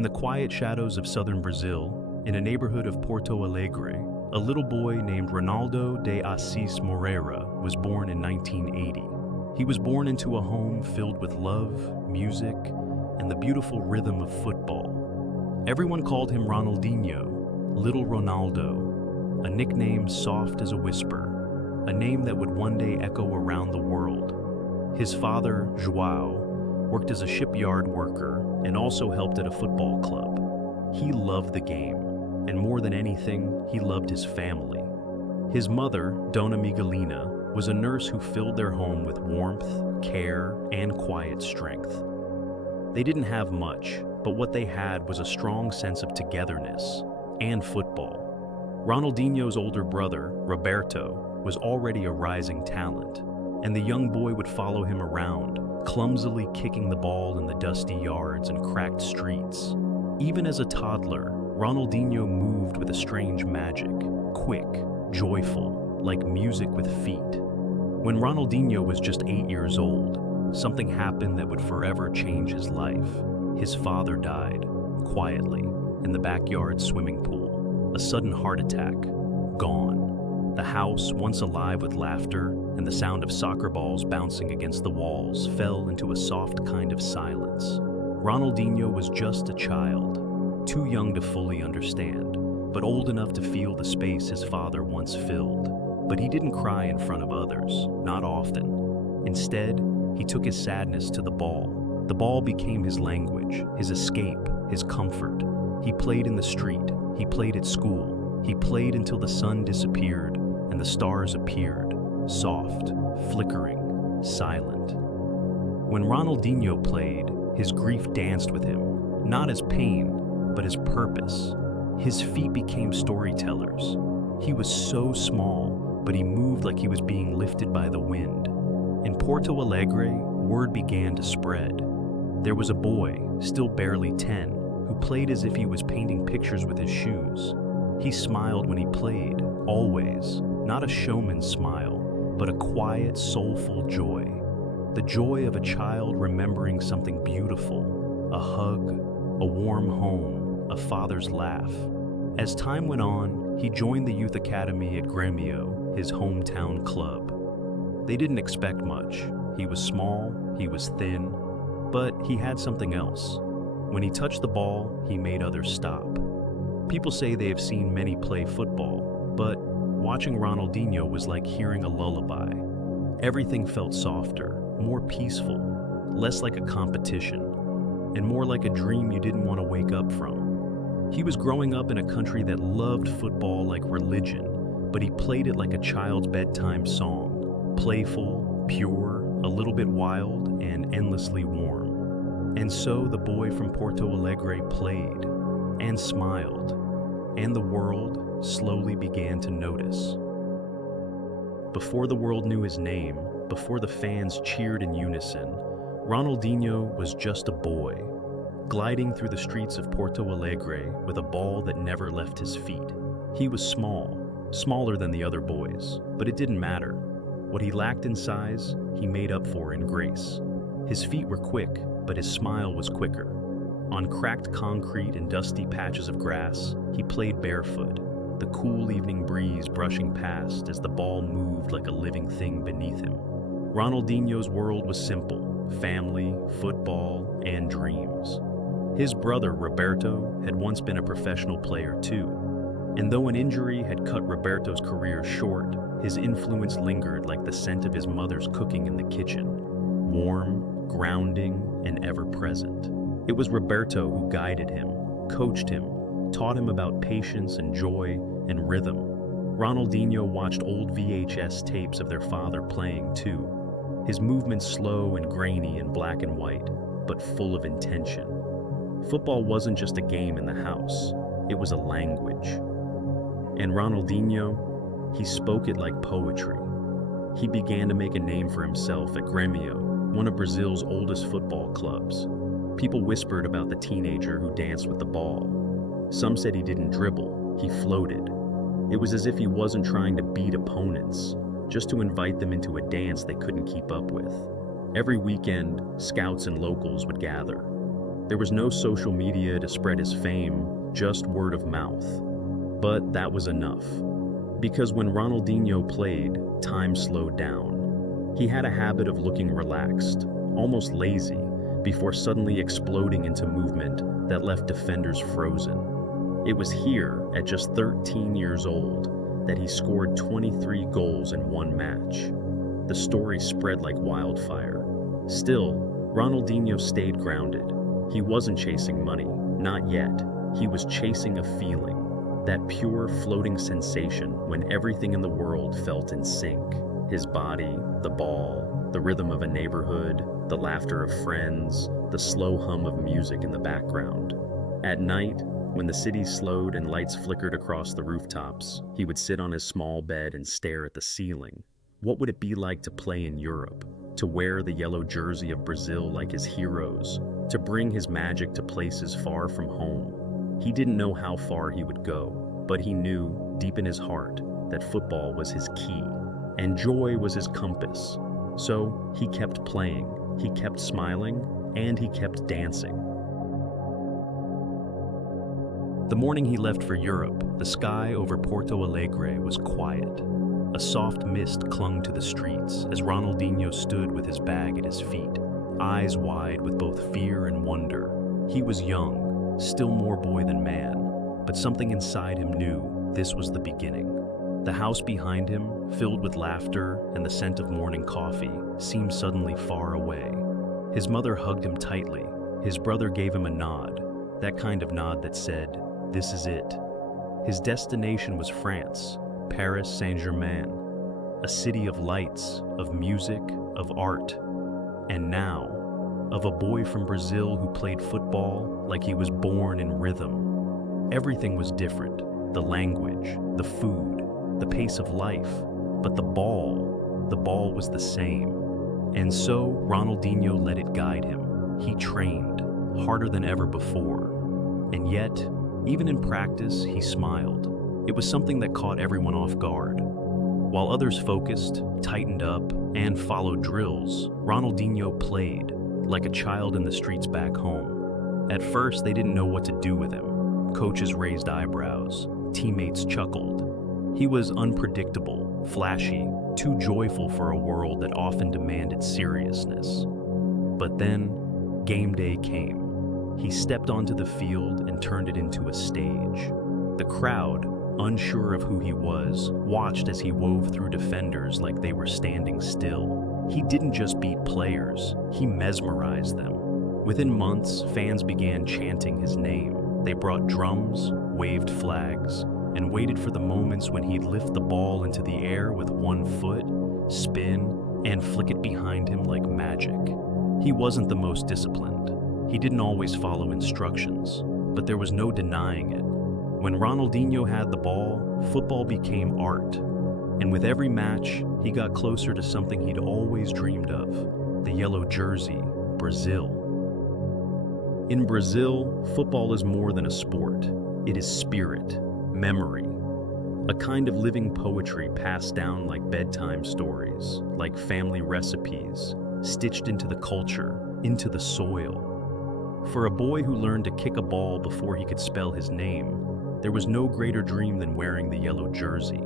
In the quiet shadows of southern Brazil, in a neighborhood of Porto Alegre, a little boy named Ronaldo de Assis Moreira was born in 1980. He was born into a home filled with love, music, and the beautiful rhythm of football. Everyone called him Ronaldinho, Little Ronaldo, a nickname soft as a whisper, a name that would one day echo around the world. His father, João, worked as a shipyard worker and also helped at a football club. He loved the game, and more than anything, he loved his family. His mother, Dona Miguelina, was a nurse who filled their home with warmth, care, and quiet strength. They didn't have much, but what they had was a strong sense of togetherness and football. Ronaldinho's older brother, Roberto, was already a rising talent, and the young boy would follow him around, clumsily kicking the ball in the dusty yards and cracked streets. Even as a toddler, Ronaldinho moved with a strange magic, quick, joyful, like music with feet. When Ronaldinho was just 8 years old, something happened that would forever change his life. His father died, quietly, in the backyard swimming pool. A sudden heart attack, gone. The house, once alive with laughter and the sound of soccer balls bouncing against the walls, fell into a soft kind of silence. Ronaldinho was just a child, too young to fully understand, but old enough to feel the space his father once filled. But he didn't cry in front of others, not often. Instead, he took his sadness to the ball. The ball became his language, his escape, his comfort. He played in the street, he played at school, he played until the sun disappeared and the stars appeared, soft, flickering, silent. When Ronaldinho played, his grief danced with him, not as pain, but as purpose. His feet became storytellers. He was so small, but he moved like he was being lifted by the wind. In Porto Alegre, word began to spread. There was a boy, still barely 10, who played as if he was painting pictures with his shoes. He smiled when he played, always, not a showman's smile, but a quiet, soulful joy. The joy of a child remembering something beautiful, a hug, a warm home, a father's laugh. As time went on, he joined the youth academy at Grêmio, his hometown club. They didn't expect much. He was small, he was thin, but he had something else. When he touched the ball, he made others stop. People say they have seen many play football, but watching Ronaldinho was like hearing a lullaby. Everything felt softer, more peaceful, less like a competition, and more like a dream you didn't want to wake up from. He was growing up in a country that loved football like religion, but he played it like a child's bedtime song, playful, pure, a little bit wild, and endlessly warm. And so the boy from Porto Alegre played, and smiled, and the world slowly began to notice. Before the world knew his name, before the fans cheered in unison, Ronaldinho was just a boy, gliding through the streets of Porto Alegre with a ball that never left his feet. He was small, smaller than the other boys, but it didn't matter. What he lacked in size, he made up for in grace. His feet were quick, but his smile was quicker. On cracked concrete and dusty patches of grass, he played barefoot, the cool evening breeze brushing past as the ball moved like a living thing beneath him. Ronaldinho's world was simple: family, football, and dreams. His brother, Roberto, had once been a professional player too, and though an injury had cut Roberto's career short, his influence lingered like the scent of his mother's cooking in the kitchen, warm, grounding, and ever-present. It was Roberto who guided him, coached him, taught him about patience and joy and rhythm. Ronaldinho watched old VHS tapes of their father playing too, his movements slow and grainy and black and white, but full of intention. Football wasn't just a game in the house, it was a language. And Ronaldinho, he spoke it like poetry. He began to make a name for himself at Grêmio, one of Brazil's oldest football clubs. People whispered about the teenager who danced with the ball. Some said he didn't dribble, he floated. It was as if he wasn't trying to beat opponents, just to invite them into a dance they couldn't keep up with. Every weekend, scouts and locals would gather. There was no social media to spread his fame, just word of mouth. But that was enough. Because when Ronaldinho played, time slowed down. He had a habit of looking relaxed, almost lazy, before suddenly exploding into movement that left defenders frozen. It was here, at just 13 years old, that he scored 23 goals in one match. The story spread like wildfire. Still, Ronaldinho stayed grounded. He wasn't chasing money, not yet. He was chasing a feeling, that pure floating sensation when everything in the world felt in sync. His body, the ball, the rhythm of a neighborhood, the laughter of friends, the slow hum of music in the background. At night, when the city slowed and lights flickered across the rooftops, he would sit on his small bed and stare at the ceiling. What would it be like to play in Europe? To wear the yellow jersey of Brazil like his heroes? To bring his magic to places far from home? He didn't know how far he would go, but he knew, deep in his heart, that football was his key, and joy was his compass. So he kept playing, he kept smiling, and he kept dancing. The morning he left for Europe, the sky over Porto Alegre was quiet. A soft mist clung to the streets as Ronaldinho stood with his bag at his feet, eyes wide with both fear and wonder. He was young, still more boy than man, but something inside him knew this was the beginning. The house behind him, filled with laughter and the scent of morning coffee, seemed suddenly far away. His mother hugged him tightly. His brother gave him a nod, that kind of nod that said, "This is it." His destination was France, Paris Saint-Germain, a city of lights, of music, of art, and now, of a boy from Brazil who played football like he was born in rhythm. Everything was different, the language, the food, the pace of life, but the ball was the same. And so Ronaldinho let it guide him. He trained, harder than ever before. And yet, even in practice, he smiled. It was something that caught everyone off guard. While others focused, tightened up, and followed drills, Ronaldinho played, like a child in the streets back home. At first, they didn't know what to do with him. Coaches raised eyebrows, teammates chuckled. He was unpredictable, flashy, too joyful for a world that often demanded seriousness. But then, game day came. He stepped onto the field and turned it into a stage. The crowd, unsure of who he was, watched as he wove through defenders like they were standing still. He didn't just beat players, he mesmerized them. Within months, fans began chanting his name. They brought drums, waved flags, and waited for the moments when he'd lift the ball into the air with one foot, spin, and flick it behind him like magic. He wasn't the most disciplined. He didn't always follow instructions, but there was no denying it. When Ronaldinho had the ball, football became art. And with every match, he got closer to something he'd always dreamed of, the yellow jersey, Brazil. In Brazil, football is more than a sport. It is spirit, memory, a kind of living poetry passed down like bedtime stories, like family recipes, stitched into the culture, into the soil. For a boy who learned to kick a ball before he could spell his name, there was no greater dream than wearing the yellow jersey.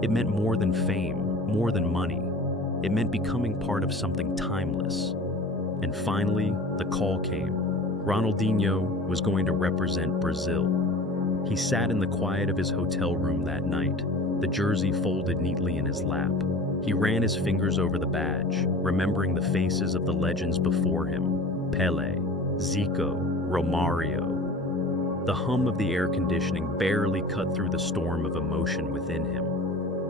It meant more than fame, more than money. It meant becoming part of something timeless. And finally, the call came. Ronaldinho was going to represent Brazil. He sat in the quiet of his hotel room that night, the jersey folded neatly in his lap. He ran his fingers over the badge, remembering the faces of the legends before him: Pelé, Zico, Romario. The hum of the air conditioning barely cut through the storm of emotion within him.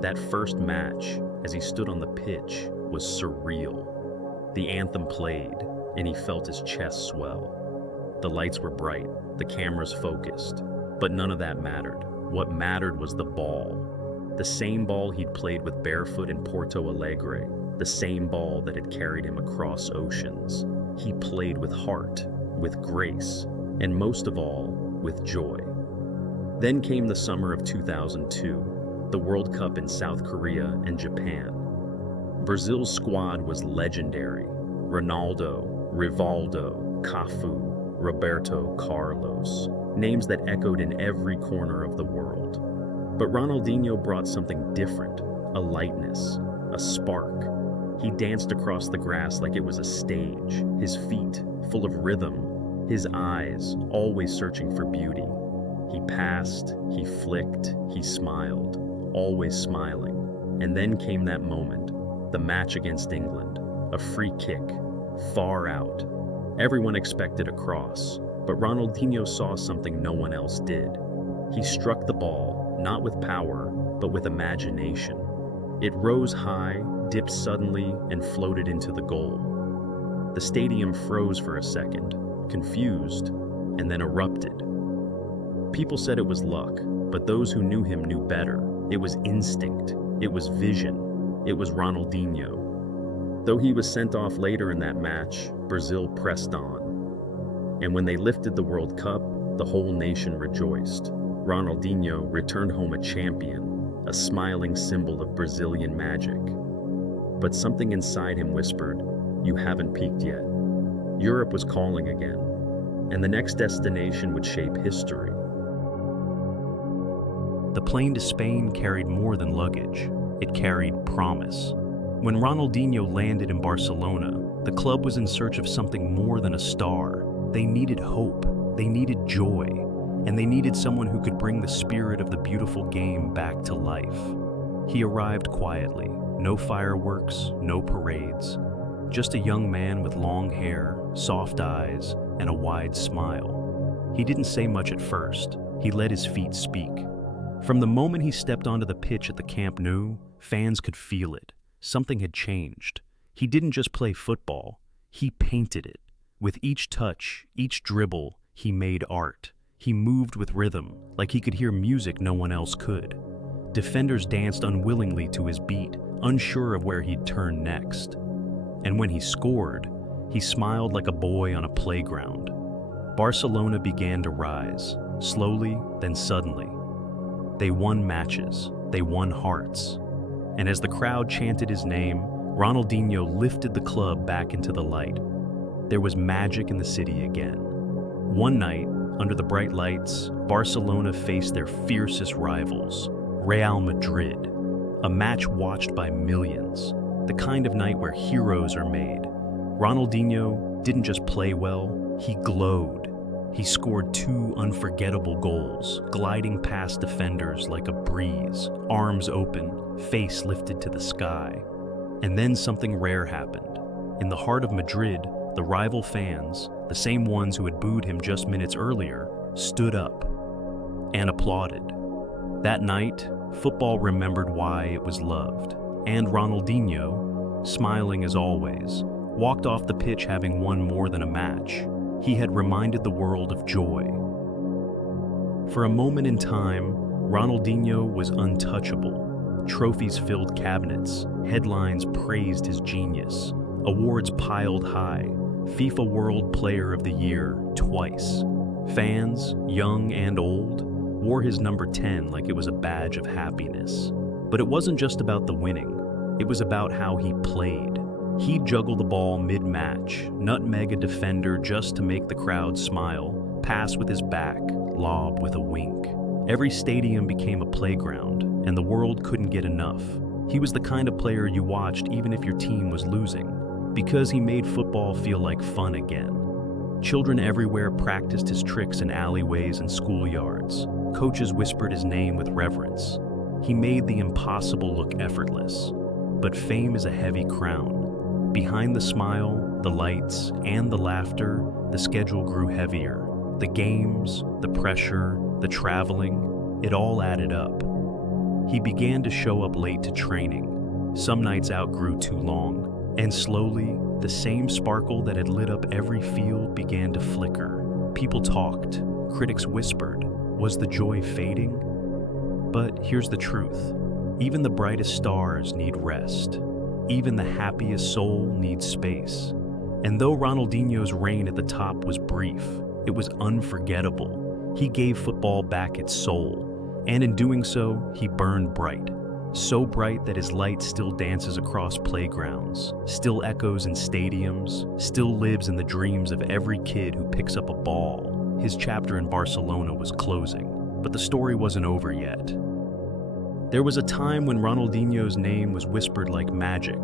That first match, as he stood on the pitch, was surreal. The anthem played, and he felt his chest swell. The lights were bright, the cameras focused, but none of that mattered. What mattered was the ball. The same ball he'd played with barefoot in Porto Alegre, the same ball that had carried him across oceans. He played with heart, with grace, and most of all, with joy. Then came the summer of 2002, the World Cup in South Korea and Japan. Brazil's squad was legendary. Ronaldo, Rivaldo, Cafu, Roberto Carlos, names that echoed in every corner of the world. But Ronaldinho brought something different, a lightness, a spark. He danced across the grass like it was a stage, his feet full of rhythm, his eyes always searching for beauty. He passed, he flicked, he smiled, always smiling. And then came that moment, the match against England, a free kick, far out. Everyone expected a cross, but Ronaldinho saw something no one else did. He struck the ball, not with power, but with imagination. It rose high, dipped suddenly, and floated into the goal. The stadium froze for a second, confused, and then erupted. People said it was luck, but those who knew him knew better. It was instinct. It was vision. It was Ronaldinho. Though he was sent off later in that match, Brazil pressed on. And when they lifted the World Cup, the whole nation rejoiced. Ronaldinho returned home a champion, a smiling symbol of Brazilian magic. But something inside him whispered, "You haven't peaked yet." Europe was calling again, and the next destination would shape history. The plane to Spain carried more than luggage. It carried promise. When Ronaldinho landed in Barcelona, the club was in search of something more than a star. They needed hope, they needed joy, and they needed someone who could bring the spirit of the beautiful game back to life. He arrived quietly, no fireworks, no parades, just a young man with long hair, soft eyes, and a wide smile. He didn't say much at first. He let his feet speak. From the moment he stepped onto the pitch at the Camp Nou, fans could feel it. Something had changed. He didn't just play football, he painted it. With each touch, each dribble, he made art. He moved with rhythm, like he could hear music no one else could. Defenders danced unwillingly to his beat, unsure of where he'd turn next. And when he scored, he smiled like a boy on a playground. Barcelona began to rise, slowly, then suddenly. They won matches, they won hearts. And as the crowd chanted his name, Ronaldinho lifted the club back into the light. There was magic in the city again. One night, under the bright lights, Barcelona faced their fiercest rivals, Real Madrid, a match watched by millions, the kind of night where heroes are made. Ronaldinho didn't just play well, he glowed. He scored 2 unforgettable goals, gliding past defenders like a breeze, arms open, face lifted to the sky. And then something rare happened. In the heart of Madrid, the rival fans, the same ones who had booed him just minutes earlier, stood up and applauded. That night, football remembered why it was loved. And Ronaldinho, smiling as always, walked off the pitch having won more than a match. He had reminded the world of joy. For a moment in time, Ronaldinho was untouchable. Trophies filled cabinets, headlines praised his genius, awards piled high, FIFA World Player of the Year twice. Fans, young and old, wore his number 10 like it was a badge of happiness. But it wasn't just about the winning, it was about how he played. He'd juggle the ball mid-match, nutmeg a defender just to make the crowd smile, pass with his back, lob with a wink. Every stadium became a playground, and the world couldn't get enough. He was the kind of player you watched even if your team was losing, because he made football feel like fun again. Children everywhere practiced his tricks in alleyways and schoolyards. Coaches whispered his name with reverence. He made the impossible look effortless. But fame is a heavy crown. Behind the smile, the lights, and the laughter, the schedule grew heavier. The games, the pressure, the traveling, it all added up. He began to show up late to training. Some nights out grew too long, and slowly, the same sparkle that had lit up every field began to flicker. People talked, critics whispered. Was the joy fading? But here's the truth. Even the brightest stars need rest. Even the happiest soul needs space. And though Ronaldinho's reign at the top was brief, it was unforgettable. He gave football back its soul, and in doing so, he burned bright. so bright that his light still dances across playgrounds, still echoes in stadiums, still lives in the dreams of every kid who picks up a ball. His chapter in Barcelona was closing, but the story wasn't over yet. There was a time when Ronaldinho's name was whispered like magic,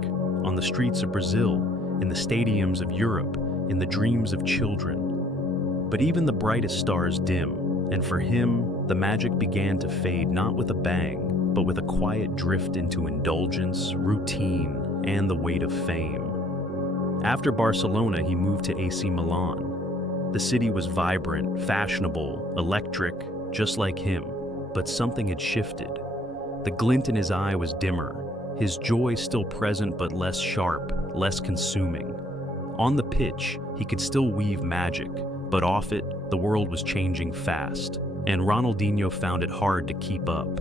on the streets of Brazil, in the stadiums of Europe, in the dreams of children. But even the brightest stars dim, and for him, the magic began to fade not with a bang, but with a quiet drift into indulgence, routine, and the weight of fame. After Barcelona, he moved to AC Milan. The city was vibrant, fashionable, electric, just like him, but something had shifted. The glint in his eye was dimmer, his joy still present but less sharp, less consuming. On the pitch, he could still weave magic, but off it, the world was changing fast, and Ronaldinho found it hard to keep up.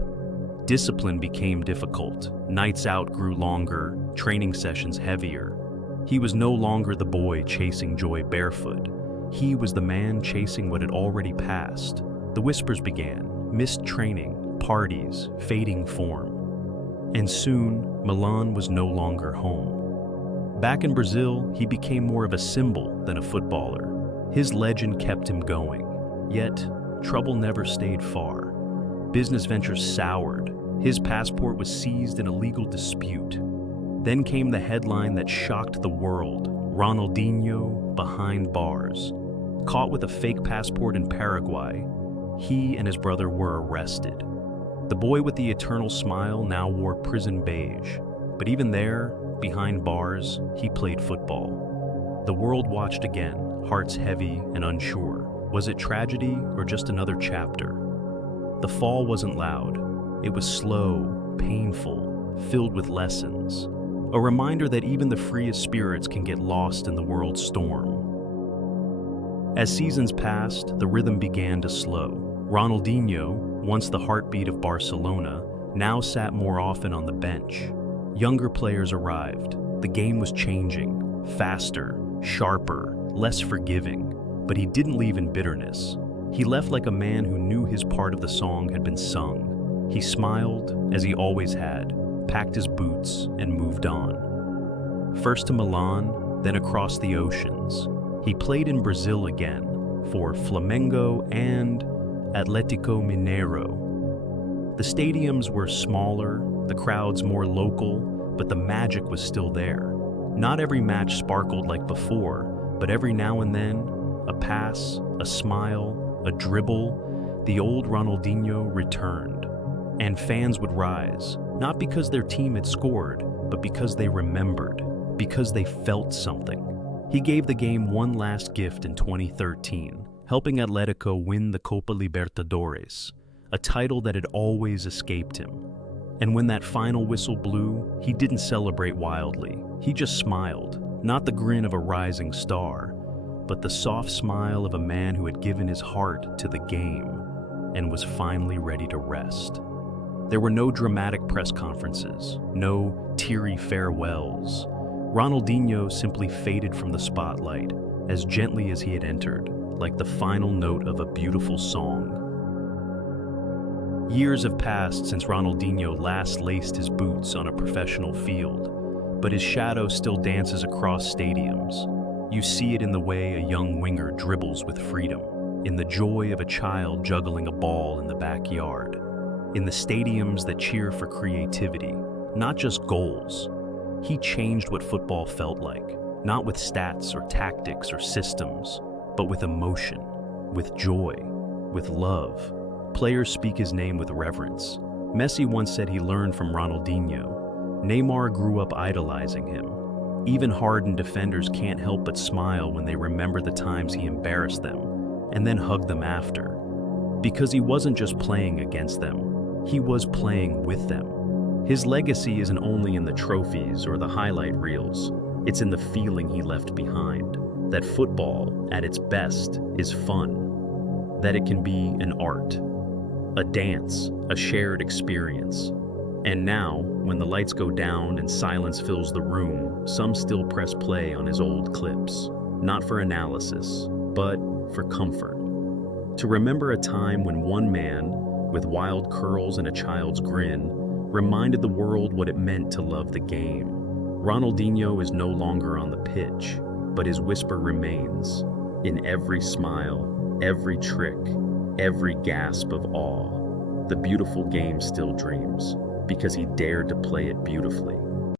Discipline became difficult, nights out grew longer, training sessions heavier. He was no longer the boy chasing joy barefoot. He was the man chasing what had already passed. The whispers began, missed training, parties, fading form. And soon, Milan was no longer home. Back in Brazil, he became more of a symbol than a footballer. His legend kept him going. Yet, trouble never stayed far. Business ventures soured. His passport was seized in a legal dispute. Then came the headline that shocked the world: Ronaldinho behind bars. Caught with a fake passport in Paraguay, he and his brother were arrested. The boy with the eternal smile now wore prison beige, but even there, behind bars, he played football. The world watched again, hearts heavy and unsure. Was it tragedy or just another chapter? The fall wasn't loud. It was slow, painful, filled with lessons. A reminder that even the freest spirits can get lost in the world's storm. As seasons passed, the rhythm began to slow. Ronaldinho, once the heartbeat of Barcelona, now sat more often on the bench. Younger players arrived. The game was changing, faster, sharper, less forgiving. But he didn't leave in bitterness. He left like a man who knew his part of the song had been sung. He smiled, as he always had, packed his boots, and moved on. First to Milan, then across the oceans. He played in Brazil again, for Flamengo and Atlético Mineiro. The stadiums were smaller, the crowds more local, but the magic was still there. Not every match sparkled like before, but every now and then, a pass, a smile, a dribble, the old Ronaldinho returned. And fans would rise, not because their team had scored, but because they remembered, because they felt something. He gave the game one last gift in 2013, helping Atletico win the Copa Libertadores, a title that had always escaped him. And when that final whistle blew, he didn't celebrate wildly. He just smiled, not the grin of a rising star, but the soft smile of a man who had given his heart to the game and was finally ready to rest. There were no dramatic press conferences, no teary farewells. Ronaldinho simply faded from the spotlight as gently as he had entered, like the final note of a beautiful song. Years have passed since Ronaldinho last laced his boots on a professional field, but his shadow still dances across stadiums. You see it in the way a young winger dribbles with freedom, in the joy of a child juggling a ball in the backyard, in the stadiums that cheer for creativity, not just goals. He changed what football felt like, not with stats or tactics or systems, but with emotion, with joy, with love. Players speak his name with reverence. Messi once said he learned from Ronaldinho. Neymar grew up idolizing him. Even hardened defenders can't help but smile when they remember the times he embarrassed them, and then hug them after. Because he wasn't just playing against them, he was playing with them. His legacy isn't only in the trophies or the highlight reels, it's in the feeling he left behind. That football, at its best, is fun. That it can be an art, a dance, a shared experience. And now, when the lights go down and silence fills the room, some still press play on his old clips. Not for analysis, but for comfort. To remember a time when one man, with wild curls and a child's grin, reminded the world what it meant to love the game. Ronaldinho is no longer on the pitch, but his whisper remains in every smile, every trick, every gasp of awe. The beautiful game still dreams because he dared to play it beautifully.